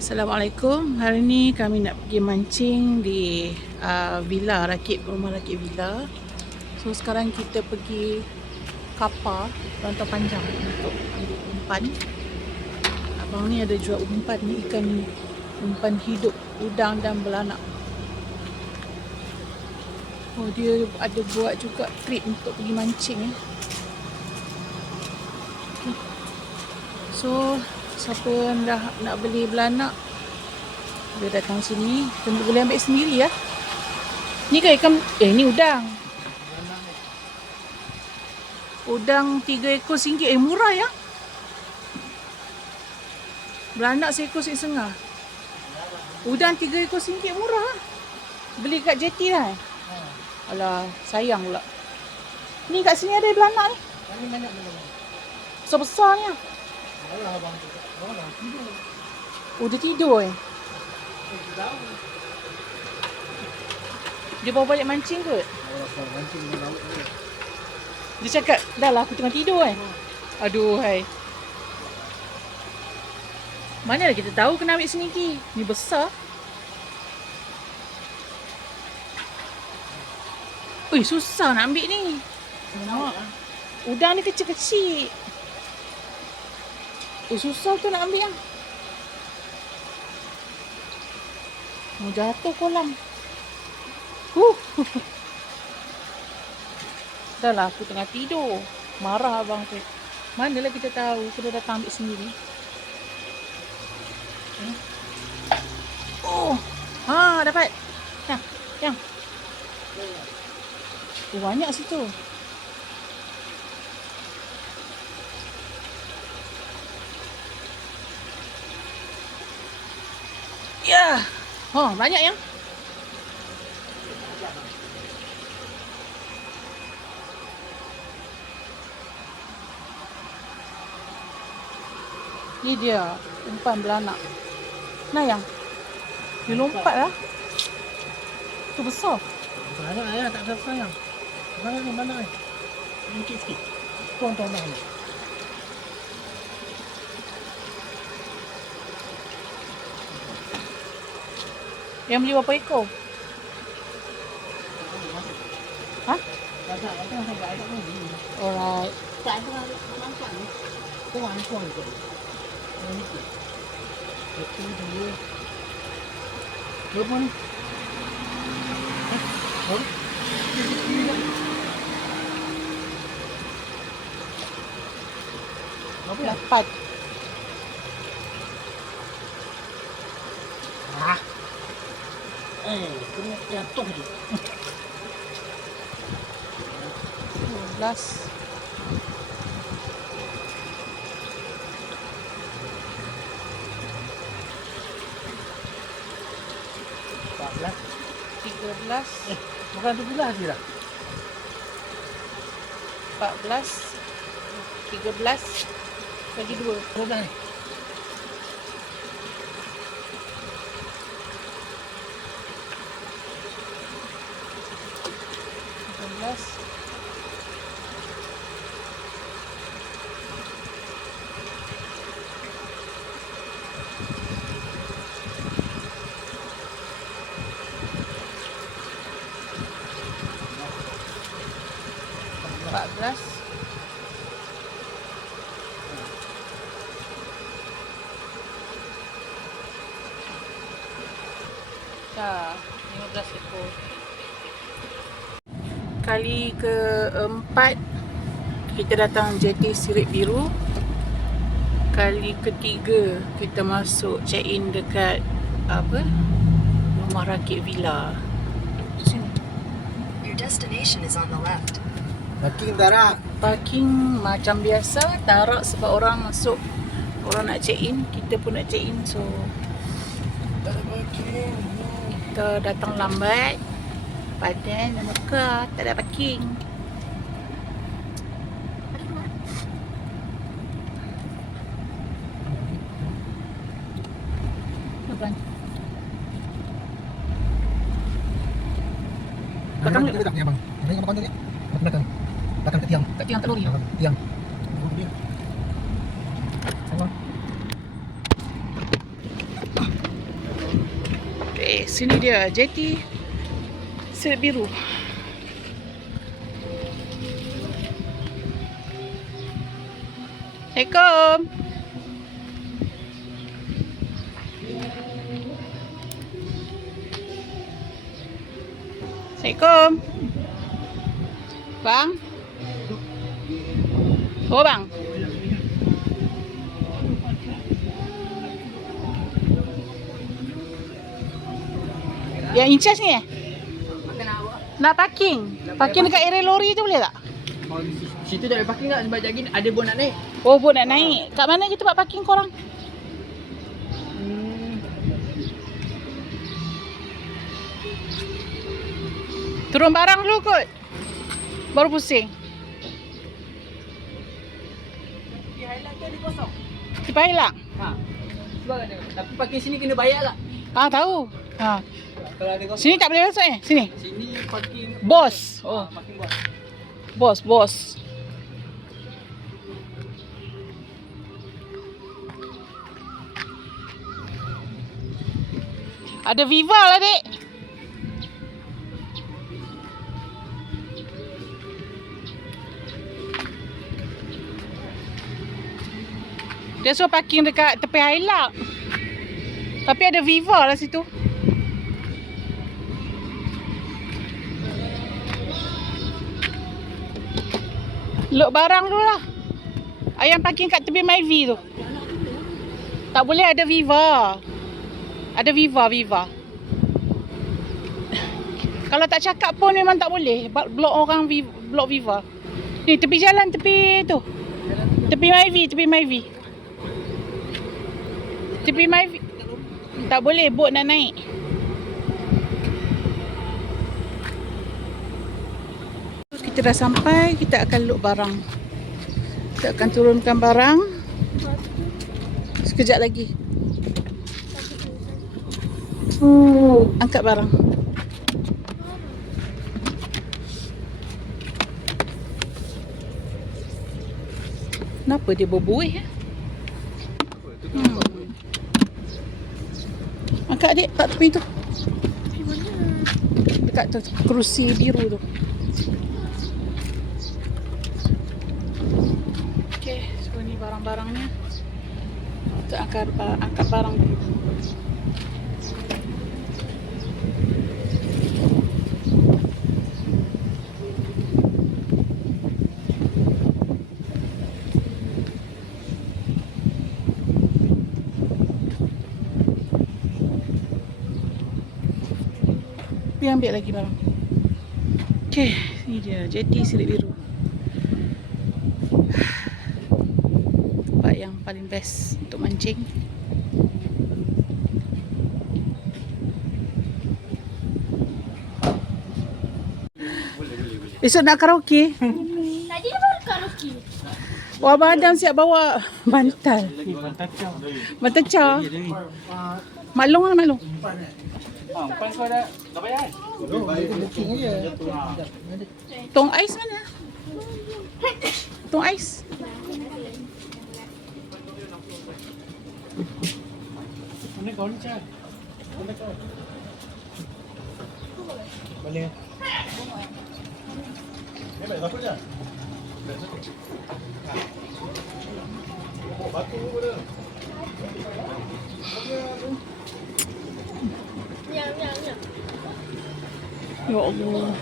Assalamualaikum. Hari ni kami nak pergi mancing di villa rumah rakit villa. So sekarang kita pergi kapar Rantau Panjang untuk ambil umpan. Abang ni ada jual umpan ni, ikan ni, umpan hidup, udang dan belanak. Oh, dia ada buat juga trip untuk pergi mancing ya. Okay. So siapa yang dah nak beli belanak, dia datang sini. Kita boleh ambil sendiri ya. Ni kan ikan, ni udang. Udang 3 ekor RM1. Murah ya. Belanak seekor RM1.5. Udang 3 ekor RM1 murah. Beli kat JT kan. Alah, sayang pula. Ni kat sini ada belanak ni. Ini banyak belum? Besar-besar ni. Alah abang tu. Orang tidur. Oh, dia tidur Dia bawa balik mancing ke? Orang mancing di laut ni. Dia cakap, dah lah aku tengah tidur Aduh, hai. Mana kita tahu kena ambil sendiri. Ni besar. Ui, susah nak ambil ni. Udang ni kecil-kecil. Susah tu nak ambil Mau jatuh kolam. Dah lah aku tengah tidur. Marah abang tu. Manalah kita tahu. Kita datang ambil sendiri. Oh. Dapat. Yang. Banyak situ. Ya. Banyak yang. Ni dia umpan belanak. Nah yang. Dia lompat lah. Tu besar. Banyak ayah tak besar yang. Mana ni? Sikit-sikit. Tuan ni. Yang beli berapa ekor? Alright. Tak ada nampak ni. Tuan tu. Ini tu. Betul dia. Berapa ni? Dapat. Kena jatuh tu. 12. Bukan 17 je dah. 14. 13. Bagi 2. 12 ni. 14. Dah 15 ekor. Kali keempat kita datang JT Sirip Biru. Kali ketiga kita masuk check in dekat rumah rakit villa. Sini. Your destination is on the left. Parking tarak. Parking macam biasa, tarak sebab orang masuk, orang nak check in, kita pun nak check in. So Tak ada parking. kita datang lambat. Padan dan Mekah tak ada parking. Belakang. Belakang ni. Belakang ni abang. Mana yang abang ni? Belakang. Belakang ke tiang. Kat tiang telur ni. Tiang. Okay, sini dia jeti Silit Biru. Assalamualaikum. Assalamualaikum. Bang. Oh, bang. Yang in charge ni nak parking. Parking dekat area lori tu boleh tak? Situ tak boleh parking tak? Sebab lagi ada bot nak naik. Oh, bot nak naik. Kat mana kita buat parking korang? Turun barang dulu kot. Baru pusing. Di highlight tu ada kosong. Tiba hilang. Ha. Sebab ada. Tapi parking sini kena bayar tak? Ah, tahu. Ha. Kalau ada kosong. Sini tak boleh masuk Sini. Sini parking Bos. Oh, parking bos. Bos. Ada Viva lah, Dek. Dia suruh parking dekat tepi Hilux. Tapi ada Viva lah situ. Load barang dulu lah. Ayam parking kat tepi Myvi tu. Tak boleh, ada Viva. Ada Viva. Kalau tak cakap pun memang tak boleh. Blok orang blok Viva. Ni tepi jalan, tepi tu. Tepi Myvi. Tepi Myvi. Tak boleh, bot nak naik. Kita dah sampai, kita akan load barang. Kita akan turunkan barang. Sekejap lagi. Angkat barang. Kenapa dia berbuih? Angkat adik, kat tepi tu. Dekat tu, kerusi biru tu. Okey, so ni barang-barangnya. Kita angkat barang dulu. Biar ambil lagi barang. Okey, ni dia jeti Silit Biru. Tempat yang paling best untuk mancing. Esok nak karaoke? Tadi dia baru karaoke. Wah, Abang Adam siap bawa bantal. Bantal ca. Maklong lah, maklong. Umpan kau dah bayar kan? Booking je. Tong ais mana? Tong ais. Mana kau ni, Cak? Mana kau? Boleh. Ni baik apa je? Batu pada. Ya. Ya Allah.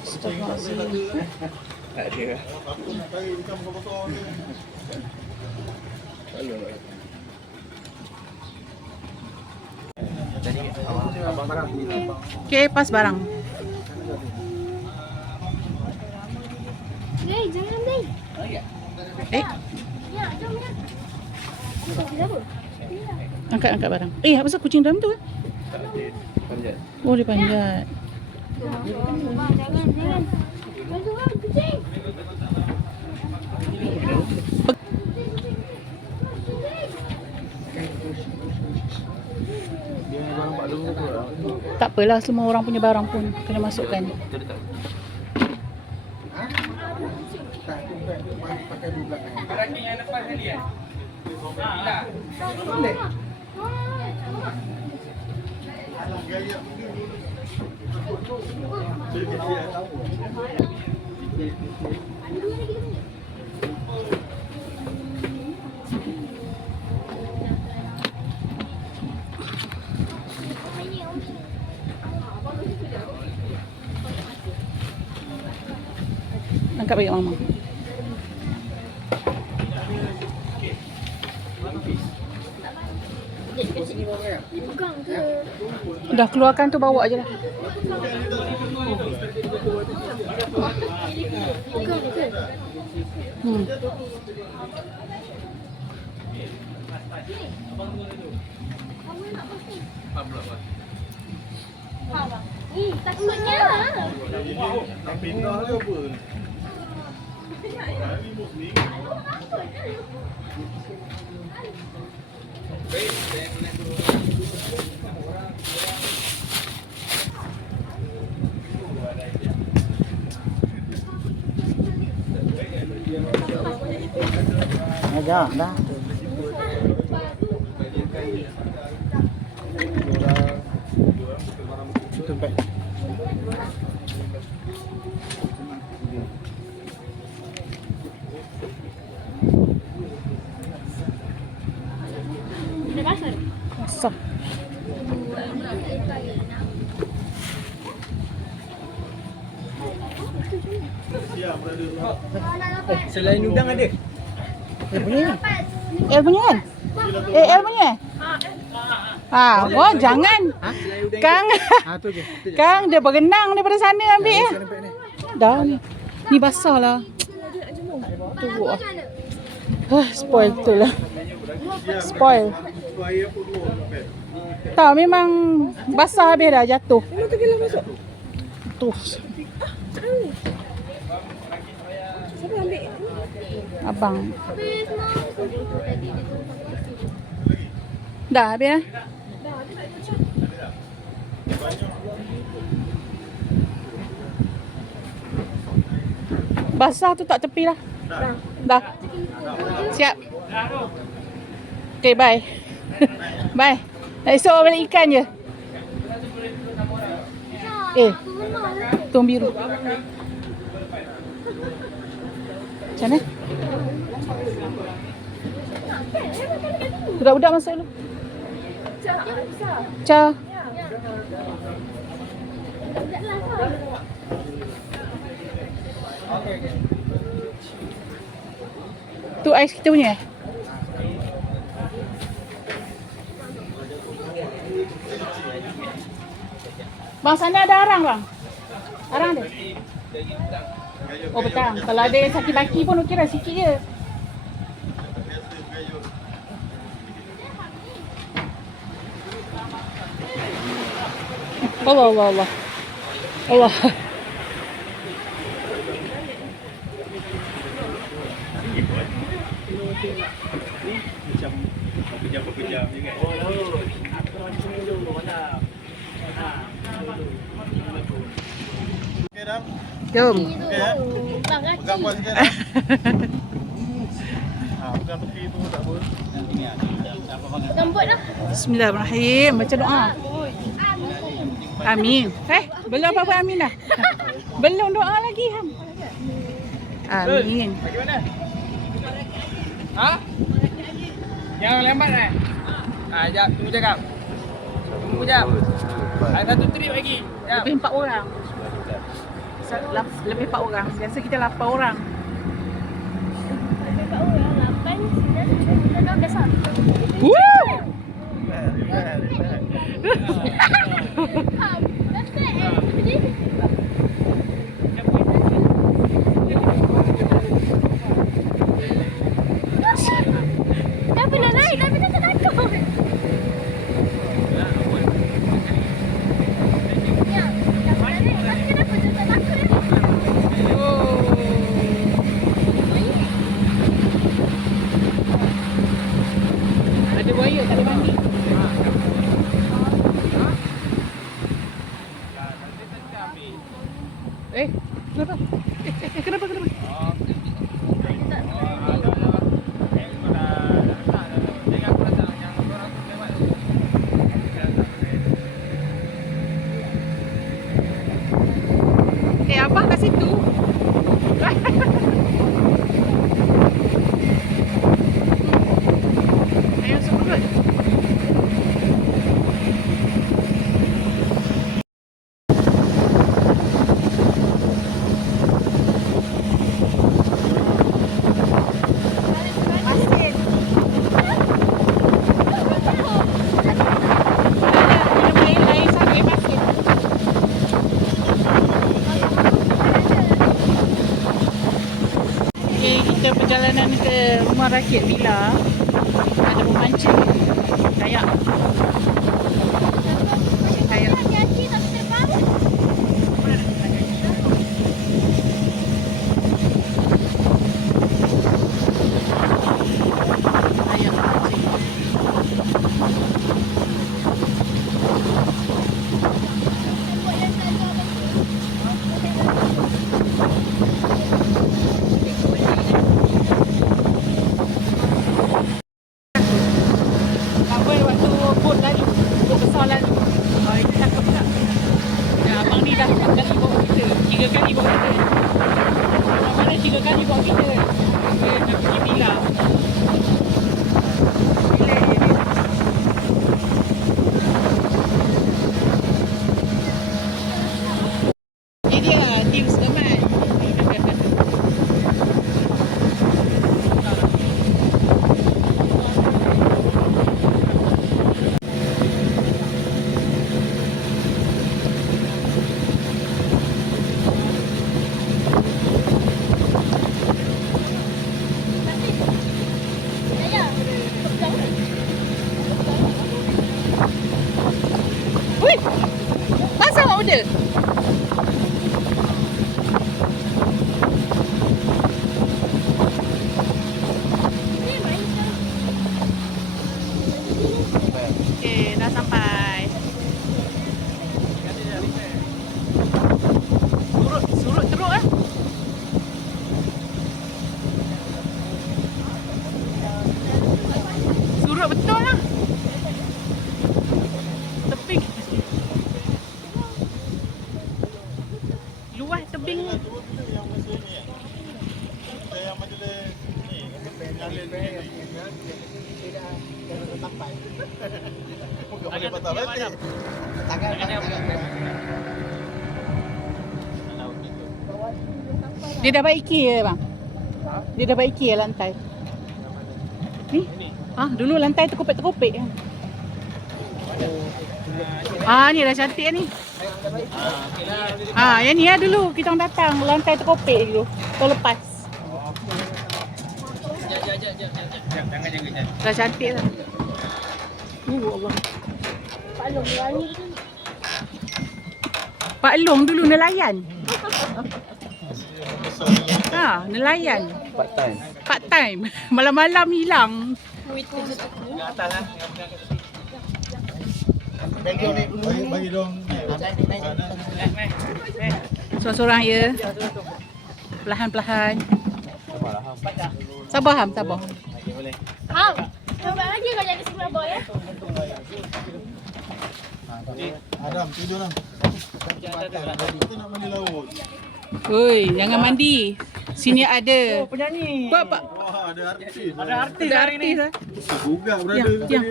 Astagfirullahaladzim. Tak ada. Okay, pas barang. Hey, jangan deh. Eh, Ya, jom ya. Ni tak boleh apa? angkat barang. Eh, apa pasal kucing dalam tu? Oh, dia panjat. Bang, jangan. Bantu bang, kucing. Tak apalah, semua orang punya barang pun kena masukkan. Angkat bagi mama. Pegang ke? Dah keluarkan tu, bawa je lah. Pegang ke? Takutnya. Pindah ke apa? Dah, dah. Tempat. Dah basah. Basah. Selain udang ada? Punya. L punya kan? L punya. Oh jangan. Selain udang. Kang. Tu je. Kang dia berenang daripada sana ambil ya. Dah ni. Ni basah lah. Teruk lah. Spoil betul lah. Spoil. Tak, memang basah habis dah, jatuh. Memang tergelam masuk? Tu. Siapa ambil? Abang. Dah habis dah? Basah tu tak tepi lah. Dah. Siap. Okay, bye. Bye. Esok balik ikan je. Tong biru. Macam mana? Budak-budak masuk dulu. Ciao. Tu ais kita punya. Bang, sana ada arang bang. Arang ada. Oh petang. Kalau ada yang sakit baki pun okey lah, sikit je. Allah Allah Allah. Allah. Macam berkejam je kan. Okey dah. Jom. Bang Haji. Pegang buat sikit dah. Pegang tepi tu tak apa. Pegang bot lah. Bismillahirrahmanirrahim. Baca doa. Amin. Belum apa-apa amin dah. Belum doa lagi. Amin. Bagaimana? Ha? Jangan lambat jap, tunggu cakap. Tunggu jap. Ada satu trip lagi. Jap. Lebih 4 orang. Lebih 4 orang. Biasa kita 8 orang. Berapa orang? 8, 9, 10, 12 lah. Woo! Dah pernah naik tapi tak takut. Ya, dah pernah naik tapi kenapa dia tak takut? Ada buaya tak boleh mandi. Kenapa? Kenapa? surut. Okay, kita perjalanan ke rumah rakit villa. Ada memancing. Kayak. Kayak. Hati-hati tak terbang. Kayak memancing. Buat yang tak ada Apa waktu bot lalu, bot besar lalu. Itu takut tak? Ya, abang ni dah 4 kali bawa kita. 3 kali bawa kita. Mana 3 kali bawa kita. Kita nak pergi villa. Bila dia ni? Ini dia, tim Segamat. Wih, masa awak order? Okay, dah sampai. Surut teruk ah. Surut betul lah. Tebing. Luas tebing. Boleh patah balik. Tangan. Dia dah baiki ya bang? Dia dah baiki ya lantai? Ni? Ah, dulu lantai terkopek-terkopek. Ah, ni dah cantik ni. Ah, yang ni ya dulu kita orang datang lantai terkopek dulu. Tahun lepas. Dah cantik dah. Allah. Pak Long berani tu. Pak Long dulu nelayan. Ha, nelayan. Part time. Malam-malam hilang. Bagi dong. Seorang-seorang ya. Perlahan-perlahan. Sabar Ham, sabar. Ham, coba lagi kau jadi sebelah boy ya. Adam, tidur Adam. Kita nak mandi laut. Oi, jangan mandi. Sini ada. Penyanyi. Apa? Wah, ada artis. Ada artis Ada hari ni. artis ah. Juga Diam, berada. diam.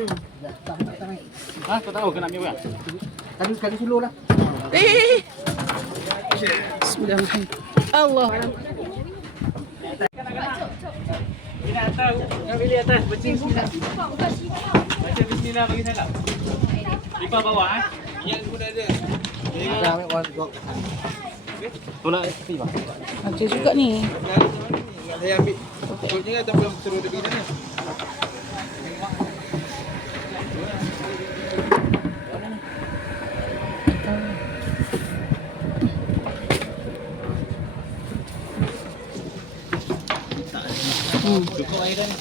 Ha, kau tahu kena ambil apa? Kali suluh lah. Eh. Bismillahirrahmanirrahim. Allah. Ini atas, kau pilih atas. Baca bismillah. Baca bismillah bagi salam. Lipat bawah eh. Minyak pun ada. Kita ambil one go. Tolak tepi bang. Macam juga ni. Saya ambil. Kau jangan tak belum suruh dekat sana. Cukup air dah ni.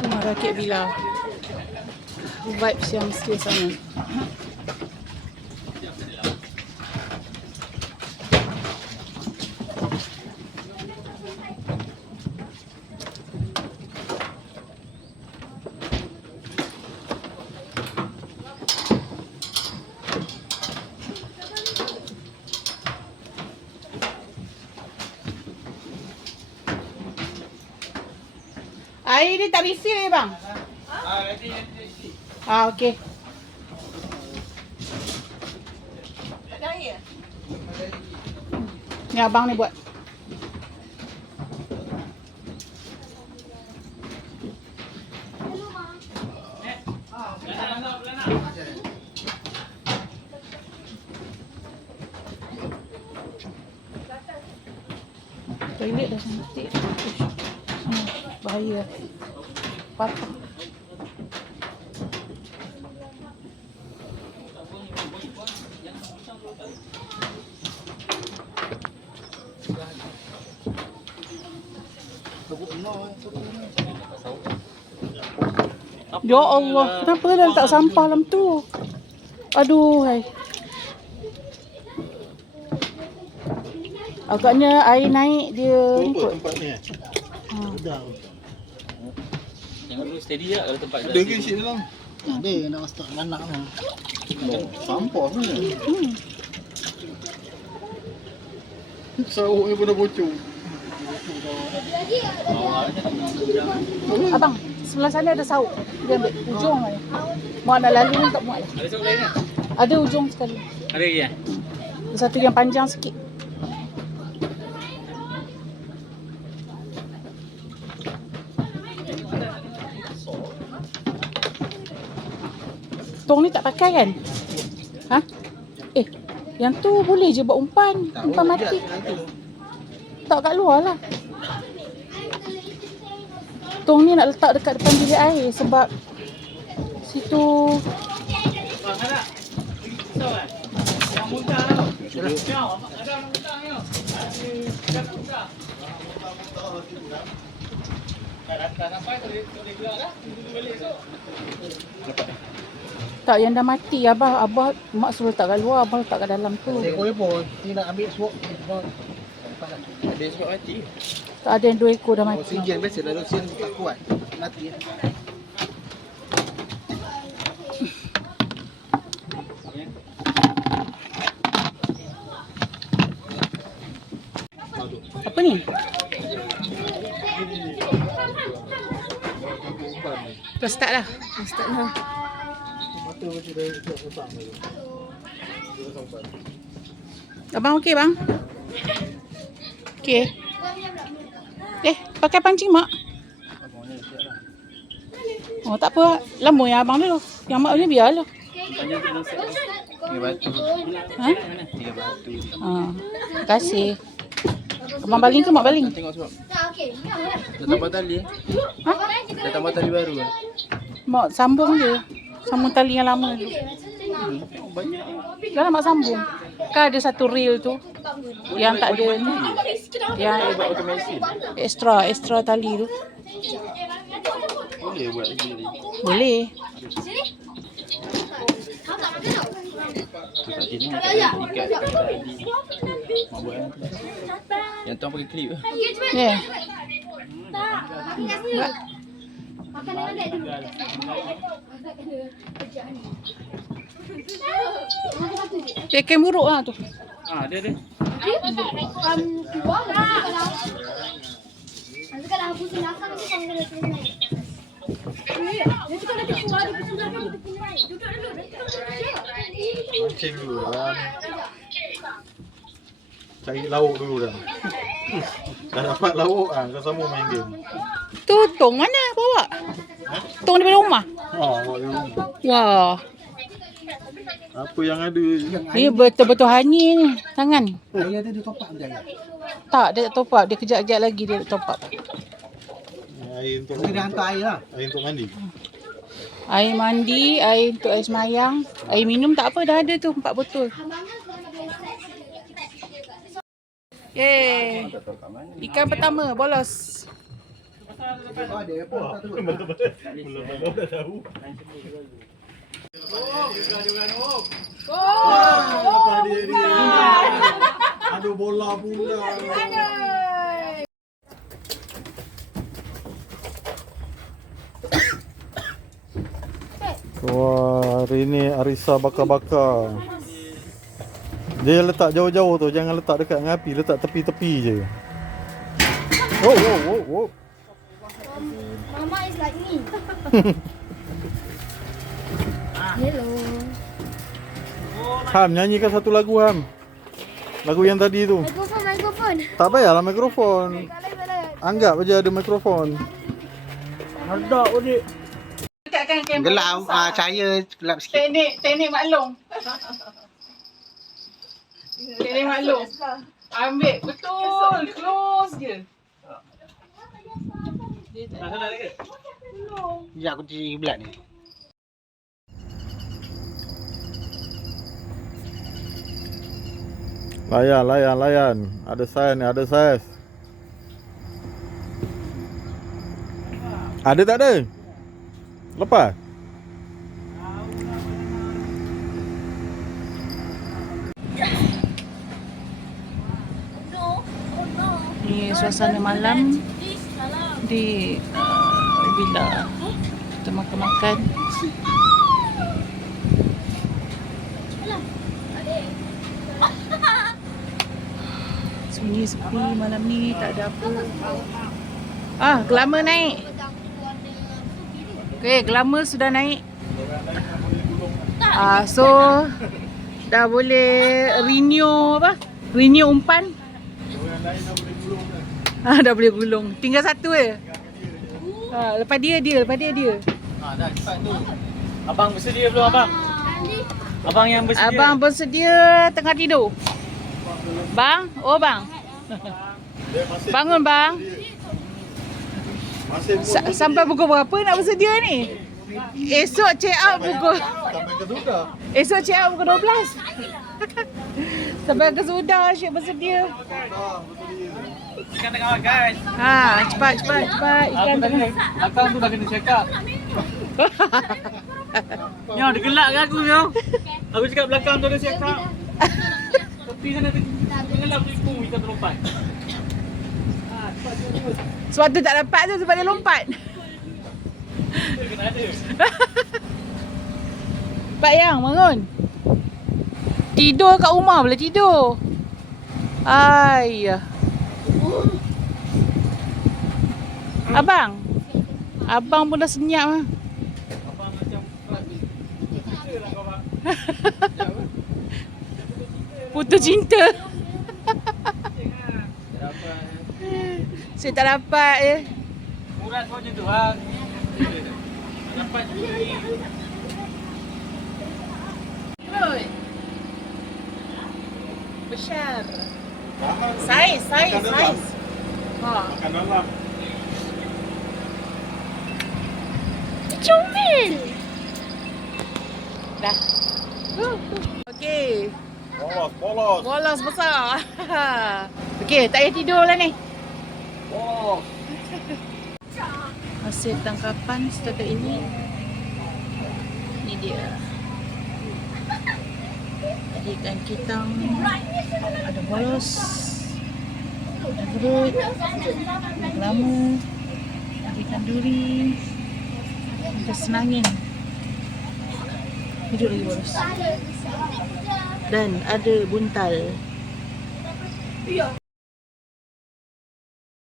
Rumah rakit villa. Vibes yang setia sana. Air dia tak refill ya bang? Nanti. Okey. Ni abang ni buat. Toilet dah cantik. Bahaya. Patah. Ya Allah, kenapa dah letak sampah dalam tu? Aduh, hai. Agaknya air naik dia ni kot. Tempat ni Dah. Tengok dulu steady tak kalau tempat dah. Ada ke isi dalam? Ada, nak masuk anak tu. Sampah tu. Sauk ni pun dah bocor. Abang, sebelah sana ada sauk. Dia ambil ujung ni. Mau nak lalu ni tak muat. Ada sok lain tak? Ada ujung sekali. Ada lagi ya? Satu yang panjang sikit. Tong ni tak pakai kan? Ha? Yang tu boleh je buat umpan. Umpan mati. Tak kat luar lah. Tong ni nak letak dekat depan bilik air sebab situ Bang ada. Tahu kan? Yang muntah tau. Kau ada orang muntah ni. Ada muntah. Tak sampai boleh gerak dah. Tunggu balik esok. tak yang dah mati abah mak suruh letak kat luar, abah letak kat dalam tu. Ekor pun dia nak ambil suap. Ada suap mati. Tak ada yang 2 ekor dah mati. Oksigen biasa dah oksigen tak kuat. Mati. Apa ni? Dah start dah. Dah start dah. Mata macam dah besar tu. Abang okey bang? Okey. Pakai pancing mak? Oh tak apa. Lama yang abang dulu. Yang mak ni biar lah. Tiga batu. Ha? 3 batu. Terima kasih. Abang baling ke mak baling? Tengok suap. Okey. Dah tambah tali. Ha? Dah tambah tali baru. Mak sambung je. Sambung tali yang lama tu. Banyak. Dah lah mak sambung. Kan ada satu reel tu yang tak ada ni. Yang extra tali tu. Boleh buat sendiri. Boleh. Kau tak makan tau. Dekat sini ikat tali. Mak buat kan. Yang tu pakai klip. Okey, cepat. Ya. Tak. Makan dengan dek dulu. Agak kena kerja ni. Dia ikan buruk lah tu. Ada. Keluar lah. Nanti kalau aku silakan nanti kau kena naik. Nanti kalau dia keluar dia kena naik. Duduk dulu. Mancing dulu kan. Cari lauk dulu dah. Dah dapat lauk kau sama main game. Tu tong mana bawa? Tong daripada rumah? Bawa dia rumah. Wah. Apa yang ada? Dia betul-betul honey ni. Tangan. Air tu dia top up dah. Tak, dia tak top up. Dia kejap-kejap lagi dia top up. Air untuk dia hantar air lah. Air untuk mandi. Air mandi, air untuk air semayang. Air minum tak apa, dah ada tu 4 botol. Yeay. Ikan pertama bolos. Ada apa tak tahu. Belum dah tahu. Apa dia? Aduh bola pula. Wah, hari ni Arisa bakar-bakar. Dia letak jauh-jauh tu, jangan letak dekat dengan api, letak tepi-tepi je. Oh. Mama Hello. Ham, nyanyikan satu lagu Ham. Lagu yang tadi tu. Mikrofon. Tak payahlah mikrofon. Anggap aja ada mikrofon. Ada udik. Dekatkan kamera. Gelap, cahaya gelap sikit. Teknik maklum. Teknik maklum. Ambil betul, close je. Tak salah ke? Sekejap aku cuci belat ni. Layan. Ada sign ni, ada size. Ada tak ada? Lepas? Ni suasana malam di villa. Kita makan-makan. Sunyi sepi malam ni, tak ada apa. Glamour naik. Okay, glamour sudah naik. So dah boleh renew apa? Renew umpan. Dah boleh gulung. Tinggal satu je. Lepas dia. Dah cepat tu. Abang bersedia belum abang? Abang yang bersedia. Abang bersedia tengah tidur. Bang? Oh bang. Bangun bang. Sampai pukul berapa nak bersedia ni? Esok check out pukul. Esok check out pukul 12. Sampai ke sudah asyik bersedia. Ikan tengah makan. Cepat. Ikan tengah. Belakang tu dah kena check up. Nyo, dia gelak ke aku Nyo? Aku cakap belakang tu ada check up. Tepi sana tenggelam tu ikan terlompat. Sebab tu tak dapat tu sebab dia lompat. Dia kena ada. Pak Yang bangun. Tidur kat rumah boleh tidur. Abang pun dah senyap lah. Abang macam lah kau bang. Putus cinta. Saya tak dapat je. Murad kau macam tu bang. Dapat juga ni. Besar. Saiz. Makan dalam. Comel. Dah. Okey. Bolos besar. Okey, tak payah tidur lah ni. Hasil tangkapan setakat ini. Ni dia. Ada ikan kitang, ada bolos, ada perut, ada glamour, ada ikan duri, ada senangin. Hidup lagi bolos. Dan ada buntal.